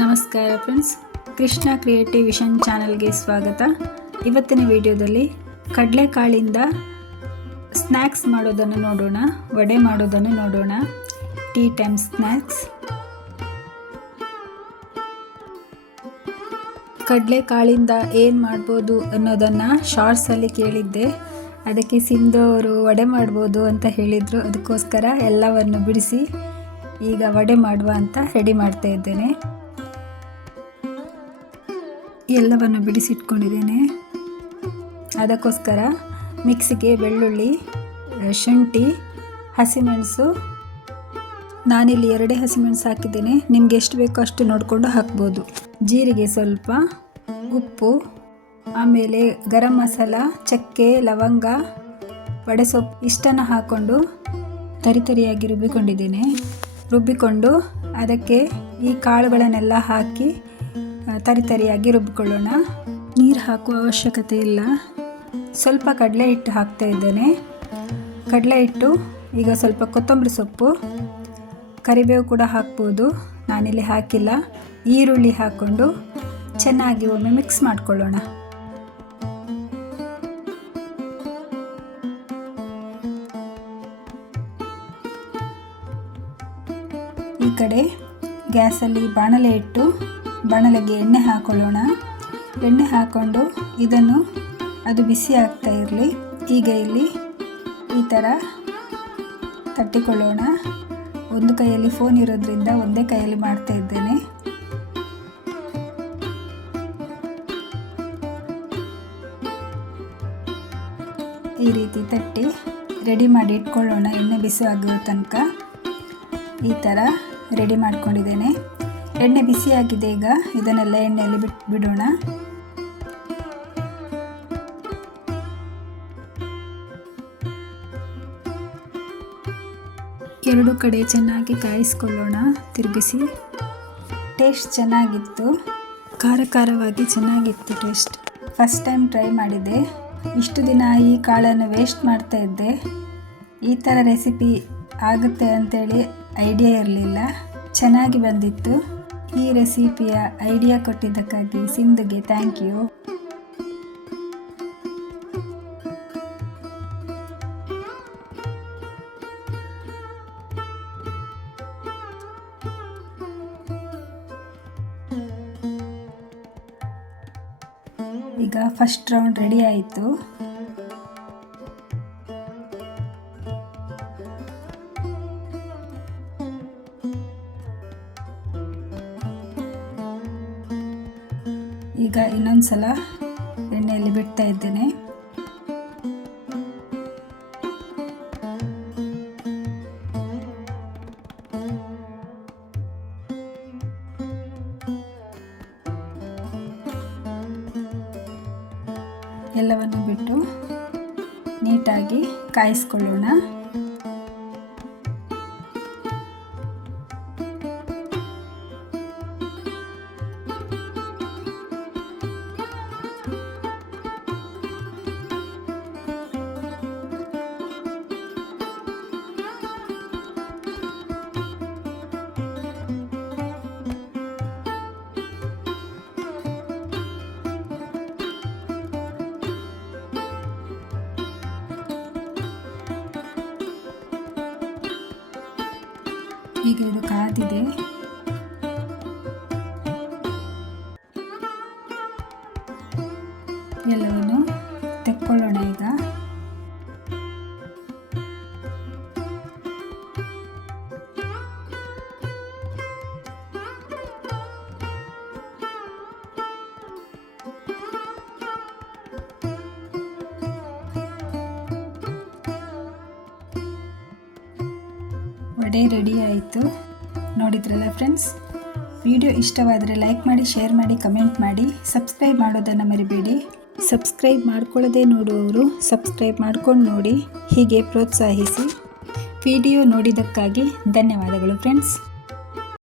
ನಮಸ್ಕಾರ friends, Krishna creative vision ಚಾನಲ್ಗೆ ಸ್ವಾಗತ. ಇವತ್ತಿನ ವಿಡಿಯೋದಲ್ಲಿ ಕಡಲೆಕಾಳಿಂದ ಸ್ನ್ಯಾಕ್ಸ್ ಮಾಡೋದನ್ನು ನೋಡೋಣ, ವಡೆ ಮಾಡೋದನ್ನು ನೋಡೋಣ. Tea time snacks. ಕಡಲೆಕಾಳಿಂದ ಏನು ಮಾಡ್ಬೋದು ಅನ್ನೋದನ್ನು ಶಾರ್ಟ್ಸಲ್ಲಿ ಕೇಳಿದ್ದೆ. ಅದಕ್ಕೆ ಸಿಂಧು ಅವರು ವಡೆ ಮಾಡ್ಬೋದು ಅಂತ ಹೇಳಿದರು. ಅದಕ್ಕೋಸ್ಕರ ಎಲ್ಲವನ್ನು ಬಿಡಿಸಿ ಈಗ ವಡೆ ಮಾಡುವ ಅಂತ ರೆಡಿ ಮಾಡ್ತಾ ಇದ್ದೇನೆ. ಎಲ್ಲವನ್ನು ಬಿಡಿಸಿಟ್ಕೊಂಡಿದ್ದೇನೆ. ಅದಕ್ಕೋಸ್ಕರ ಮಿಕ್ಸಿಗೆ ಬೆಳ್ಳುಳ್ಳಿ, ಶುಂಠಿ, ಹಸಿಮೆಣಸು, ನಾನಿಲ್ಲಿ 2 ಹಸಿಮೆಣಸು ಹಾಕಿದ್ದೇನೆ. ನಿಮ್ಗೆ ಎಷ್ಟು ಬೇಕೋ ಅಷ್ಟು ನೋಡಿಕೊಂಡು ಹಾಕ್ಬೋದು. ಜೀರಿಗೆ ಸ್ವಲ್ಪ, ಉಪ್ಪು, ಆಮೇಲೆ ಗರಂ ಮಸಾಲ, ಚಕ್ಕೆ, ಲವಂಗ, ವಡೆ ಸೊಪ್ಪು ಇಷ್ಟನ್ನು ಹಾಕ್ಕೊಂಡು ತರಿತರಿಯಾಗಿ ರುಬ್ಬಿಕೊಂಡು ಅದಕ್ಕೆ ಈ ಕಾಳುಗಳನ್ನೆಲ್ಲ ಹಾಕಿ ತರಿತರಿಯಾಗಿ ರುಬ್ಬಿಕೊಳ್ಳೋಣ. ನೀರು ಹಾಕುವ ಅವಶ್ಯಕತೆ ಇಲ್ಲ. ಸ್ವಲ್ಪ ಕಡಲೆ ಹಿಟ್ಟು ಹಾಕ್ತಾ ಇದ್ದೇನೆ. ಕಡಲೆ ಹಿಟ್ಟು, ಈಗ ಸ್ವಲ್ಪ ಕೊತ್ತಂಬರಿ ಸೊಪ್ಪು, ಕರಿಬೇವು ಕೂಡ ಹಾಕ್ಬೋದು. ನಾನಿಲ್ಲಿ ಹಾಕಿಲ್ಲ. ಈರುಳ್ಳಿ ಹಾಕ್ಕೊಂಡು ಚೆನ್ನಾಗಿ ಒಮ್ಮೆ ಮಿಕ್ಸ್ ಮಾಡಿಕೊಳ್ಳೋಣ. ಈ ಕಡೆ ಗ್ಯಾಸಲ್ಲಿ ಬಾಣಲೆ ಇಟ್ಟು ಬಾಣಲೆಗೆ ಎಣ್ಣೆ ಹಾಕೊಳ್ಳೋಣ. ಎಣ್ಣೆ ಹಾಕ್ಕೊಂಡು ಇದನ್ನು ಅದು ಬಿಸಿ ಆಗ್ತಾ ಇರಲಿ. ಈಗ ಇಲ್ಲಿ ಈ ಥರ ತಟ್ಟಿಕೊಳ್ಳೋಣ. ಒಂದು ಕೈಯಲ್ಲಿ ಫೋನ್ ಇರೋದ್ರಿಂದ ಒಂದೇ ಕೈಯಲ್ಲಿ ಮಾಡ್ತಾ ಇದ್ದೇನೆ. ಈ ರೀತಿ ತಟ್ಟಿ ರೆಡಿ ಮಾಡಿ ಇಟ್ಕೊಳ್ಳೋಣ. ಎಣ್ಣೆ ಬಿಸಿ ಆಗುವ ತನಕ ಈ ಥರ ರೆಡಿ ಮಾಡ್ಕೊಂಡಿದ್ದೇನೆ. ಎಣ್ಣೆ ಬಿಸಿಯಾಗಿದೆ. ಈಗ ಇದನ್ನೆಲ್ಲ ಎಣ್ಣೆಯಲ್ಲಿ ಬಿಡೋಣ. ಎರಡು ಕಡೆ ಚೆನ್ನಾಗಿ ಕಾಯಿಸ್ಕೊಳ್ಳೋಣ, ತಿರುಗಿಸಿ. ಟೇಸ್ಟ್ ಚೆನ್ನಾಗಿತ್ತು, ಖಾರವಾಗಿ ಚೆನ್ನಾಗಿತ್ತು ಟೇಸ್ಟ್. ಫಸ್ಟ್ ಟೈಮ್ ಟ್ರೈ ಮಾಡಿದೆ. ಇಷ್ಟು ದಿನ ಈ ಕಾಳನ್ನು ವೇಸ್ಟ್ ಮಾಡ್ತಾ ಇದ್ದೆ. ಈ ಥರ ರೆಸಿಪಿ ಆಗುತ್ತೆ ಅಂತೇಳಿ ಐಡಿಯಾ ಇರಲಿಲ್ಲ. ಚೆನ್ನಾಗಿ ಬಂದಿತ್ತು. ಈ ರೆಸಿಪಿಯ ಐಡಿಯಾ ಕೊಟ್ಟಿದ್ದಕ್ಕಾಗಿ ಸಿಂಧುಗೆ ಥ್ಯಾಂಕ್ ಯು. ಈಗ ಫಸ್ಟ್ ರೌಂಡ್ ರೆಡಿ ಆಯಿತು. ಈಗ ಇನ್ನೊಂದು ಸಲ ಎಣ್ಣೆಯಲ್ಲಿ ಬಿಡ್ತಾ ಇದ್ದೇನೆ. ಎಲ್ಲವನ್ನು ಬಿಟ್ಟು ನೀಟಾಗಿ ಕಾಯಿಸ್ಕೊಳ್ಳೋಣ. ಈಗ ಇದು ಕಾದಿದೆ. ಎಲ್ಲವನ್ನು ತೆಕ್ಕೊಳ್ಳೋಣ. ಈಗ ವಡೆ ರೆಡಿ ಆಯಿತು. ನೋಡಿದ್ರಲ್ಲ ಫ್ರೆಂಡ್ಸ್. ವಿಡಿಯೋ ಇಷ್ಟವಾದರೆ ಲೈಕ್ ಮಾಡಿ, ಶೇರ್ ಮಾಡಿ, ಕಮೆಂಟ್ ಮಾಡಿ. ಸಬ್ಸ್ಕ್ರೈಬ್ ಮಾಡೋದನ್ನು ಮರಿಬೇಡಿ. ಸಬ್ಸ್ಕ್ರೈಬ್ ಮಾಡ್ಕೊಳ್ಳದೆ ನೋಡುವವರು ಸಬ್ಸ್ಕ್ರೈಬ್ ಮಾಡ್ಕೊಂಡು ನೋಡಿ. ಹೀಗೆ ಪ್ರೋತ್ಸಾಹಿಸಿ. ವಿಡಿಯೋ ನೋಡಿದ್ದಕ್ಕಾಗಿ ಧನ್ಯವಾದಗಳು ಫ್ರೆಂಡ್ಸ್.